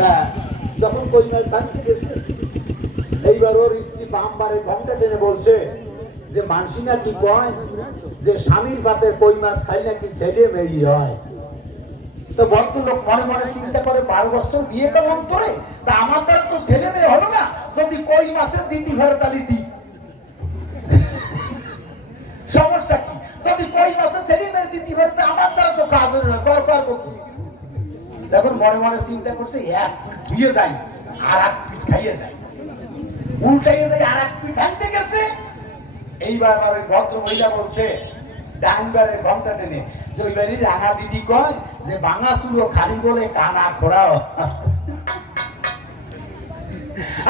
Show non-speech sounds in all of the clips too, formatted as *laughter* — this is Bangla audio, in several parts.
তা যখন কইনার টানতে গেছে, এইবার ওর স্ত্রী বামবারে ঘণ্টা টেনে বলছে যে, মানসি নাকি কয় যে, স্বামীর পাতে কই মাছ খাই নাকি ছেলে মেয়ে হয়? তো মনে মনে চিন্তা করে, বারো বছর বিয়ে কেমন করে তা আমার তো ছেলে মেয়ে হলো না। যদি কই মাসের দিতি ফেরত তালি দি। *laughs* সমস্যা কি? যদি কই মাসে ছেলে মেয়ে দিতি ফেরত আমার দ্বারা তো কাজ হলো না কর কর করছি। দেখুন মনে মনে চিন্তা করছে, এক পিঠ ধুয়ে যাই আর এক পিঠ খাইয়ে যাই উল্টাইয়ে যাই আর এক পিঠ ভাঙতে গেছে। এইবার আবার ওই ভদ্র মহিলা বলছে ডাইনবারে ঘণ্টা টেনে, যে ওই বাড়ি রাঙা দিদি কয় যে, ভাঙা চুলো খালি বলে কানা খোড়াও।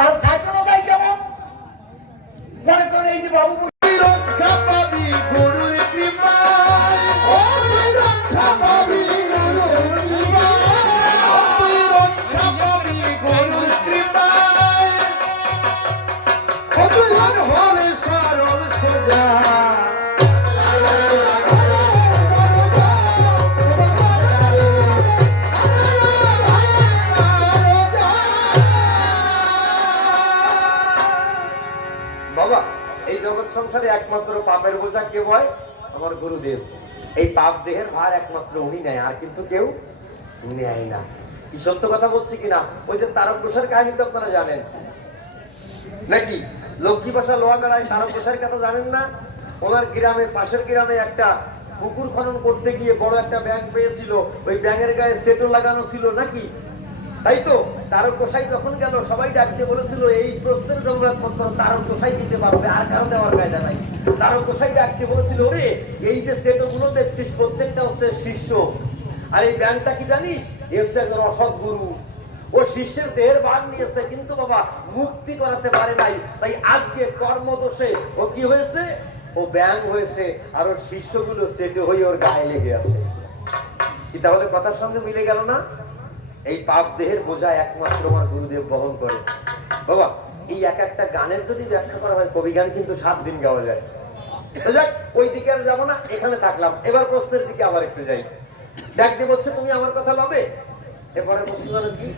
আর সাইকেলও গাই কেমন? মনে করে এই যে বাবু বাবা, এই জগৎ সংসারে একমাত্র পাপের বোঝা কেউ হয়? আমার গুরুদেব। এই পাপ দেহের ভার একমাত্র উনি নেয়, আর কিন্তু কেউ নেয় না। সত্য কথা বলছি কিনা? ওই যে তারক প্রসার কাহিনী তো আপনারা জানেন। নাকি? লক্ষ্মী ভাষা লোহাগাড়ায় তারক প্রসার কথা জানেন না? ওনার গ্রামে, পাশের গ্রামে একটা পুকুর খনন করতে গিয়ে বড় একটা ব্যাংক পেয়েছিল। ওই ব্যাঙের গায়ে সেটও লাগানো ছিল, নাকি? তাই তো? তারক গোসাই যখন গেল, সবাই ডাকতে বলেছিল, এই প্রশ্নের জবাবপত্র তারক গোসাই দিতে পারবে, আর কারও দেওয়ার কায়দা নাই। তারক গোসাই ডাকতে বলেছিল রে এই যে সেটো গুলো দেখছিস, প্রত্যেকটা হচ্ছে শিষ্য। আর এই ব্যাংকটা কি জানিস? এ হচ্ছে একজন অসৎ গুরু। ও শিষ্যের দেহের ভাগ নিয়েছে, কিন্তু বাবা, মুক্তি করাতে পারে নাই। তাই আজকে কর্মদোষে ও কি হয়েছে? ও ব্যাং হয়েছে, আর ওর শিষ্যগুলো সেটে হয়ে ওর গায়ে লেগে আছে। কি তাহলে কথার সঙ্গে মিলে গেল না? এই পাপ দেহের বোঝা একমাত্র আমার গুরুদেব বহন করে। বাবা, এই এক একটা গানের যদি ব্যাখ্যা করা হয়, কবি গান কিন্তু সাত দিন গাওয়া যায়। ওই দিকে আর যাব না, এখানে থাকলাম। এবার প্রশ্নের দিকে আবার একটু যাই। ডাক দিয়ে বলছে, তুমি আমার কথা লবে? এরপরে প্রশ্ন কি?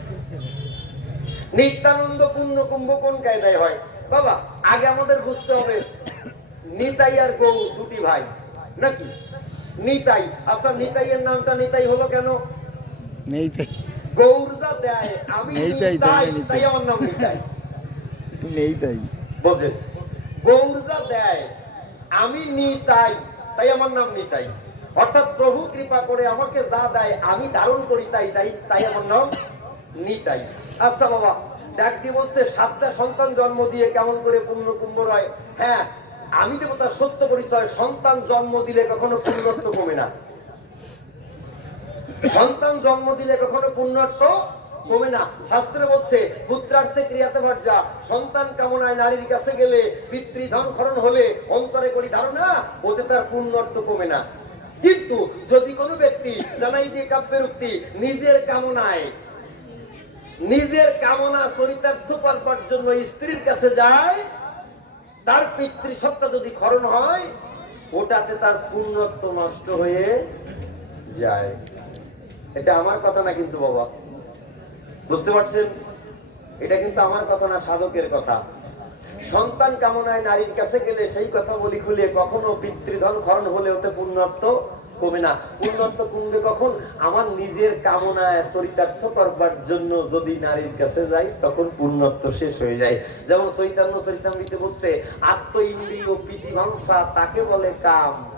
নিত্যানন্দ পূর্ণ কুম্ভ কোন কায়দায় হয়? বাবা, আগে আমাদের বুঝতে হবে, নিতাই আর গৌ দুটি ভাই, নাকি? নিতাই আচ্ছা নিতাইয়ের নামটা নিতাই হলো কেন? নেই তাই দেয় আমি নিতাই। তাই আমার নাম নিতাই নেই তাই। বোঝেন দেয় আমি নিতাই তাই আমার নাম নিতাই অর্থাৎ প্রভু কৃপা করে আমাকে যা দেয় আমি ধারণ করি তাই তাই তাই আমার নাম নিতাই আচ্ছা বাবা ডাক বলছে সাতটা সন্তান জন্ম দিয়ে কেমন করে পূর্ণ কুম্ভ রয়? হ্যাঁ আমি দেবো তার সত্য পরিচয় সন্তান জন্ম দিলে কখনো পূর্ণত্ব কমে না। সন্তান জন্ম দিলে কখনো পুণ্যত্ব কমে না। শাস্ত্রে বলছে, পুত্রার্থে ক্রিয়াতে ভার্যা সন্তান কামনায় নারীর কাছে গেলে পিতৃধন খরণ হলে অন্তরে করি ধারণা, ওতে তার পুণ্যত্ব কমে না। কিন্তু যদি কোনো ব্যক্তি জানাই দিয়ে কাব্যের উক্তি নিজের কামনায়, নিজের কামনা চরিতার্থ করবার জন্য স্ত্রীর কাছে যায়, তার পিতৃসত্তা যদি খরণ হয়, ওটাতে তার পুণ্যত্ব নষ্ট হয়ে যায়। এটা আমার কথা না কিন্তু বাবা। বুঝতে পারছেন? এটা কিন্তু আমার কথা না, সাধকের কথা। সন্তান কামনায় নারীর কাছে গেলে সেই কথা বলি খুলে কখনো পিতৃধন খরণ হলে ওতে পুণ্যত্ব কমে না। পুণ্যত্ব কমবে কখন? আমার নিজের কামনায় চরিতার্থ করবার জন্য যদি নারীর কাছে যাই, তখন পুণ্যত্ব শেষ হয়ে যায়। যেমন চৈতন্য চরিতামৃতে বলছে আত্ম ইন্দ্রিয় প্রীতিভাংসা তাকে বলে কাম।